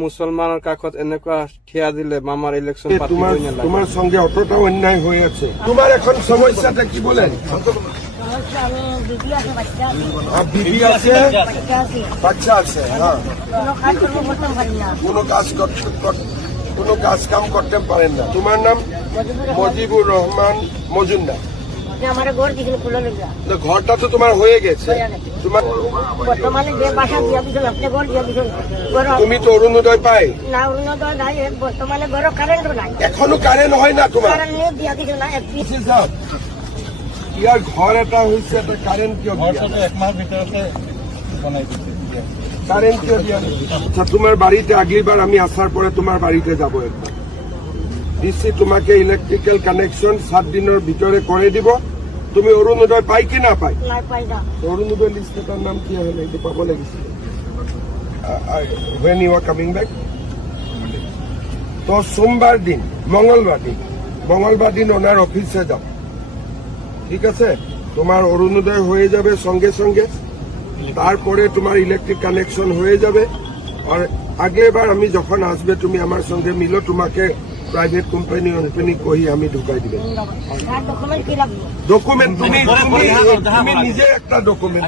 মুছলমানৰ কাষত এনেকুৱা ঠিয়া দিলে মামাৰ ইলেকশ্যন তোমার সঙ্গে অতটা অন্যায় হয়ে আছে। তোমার এখন সমস্যাটা কি বলেন? বিবি আছে, বাচ্চা আছে, হ্যাঁ, কোনো কাজ কাম করতে পারেন না। তোমার নাম? মজিবুর রহমান মজুমদার। ঘরটা তো তোমার হয়ে গেছে। তোমার তুমি তো অরুণোদয় পাই এখনো কারেন্ট হয় না তোমার। ইয়ার ঘর এটা হয়েছে, এটা কারেন্ট কিয় কারেন্ট কিয় দিয়া? আচ্ছা, তোমার বাড়িতে আগলিবার আমি আসার পরে তোমার বাড়িতে যাবো একবার। ডিসি তোমাকে ইলেকট্রিক্যাল কানেকশন 7 দিনের ভিতরে করে দিব। তুমি অরুণোদয় পাই কি না পাই? অরুণোদয় লিস্টের নাম কি হলো? এটা পাবো লেগেছিল। when you are coming back? তো সোমবার দিন, মঙ্গলবার দিন ওনার অফিসে যাও, ঠিক আছে? তোমার অরুণোদয় হয়ে যাবে সঙ্গে সঙ্গে, তারপরে তোমার ইলেকট্রিক কানেকশন হয়ে যাবে। আর আগেবার আমি যখন আসবে তুমি আমার সঙ্গে মিলো, তোমাকে প্রাইভেট কোম্পানি কহি আমি ঢুকাই দিবে। ডকুমেন্ট তুমি নিজে একটা ডকুমেন্ট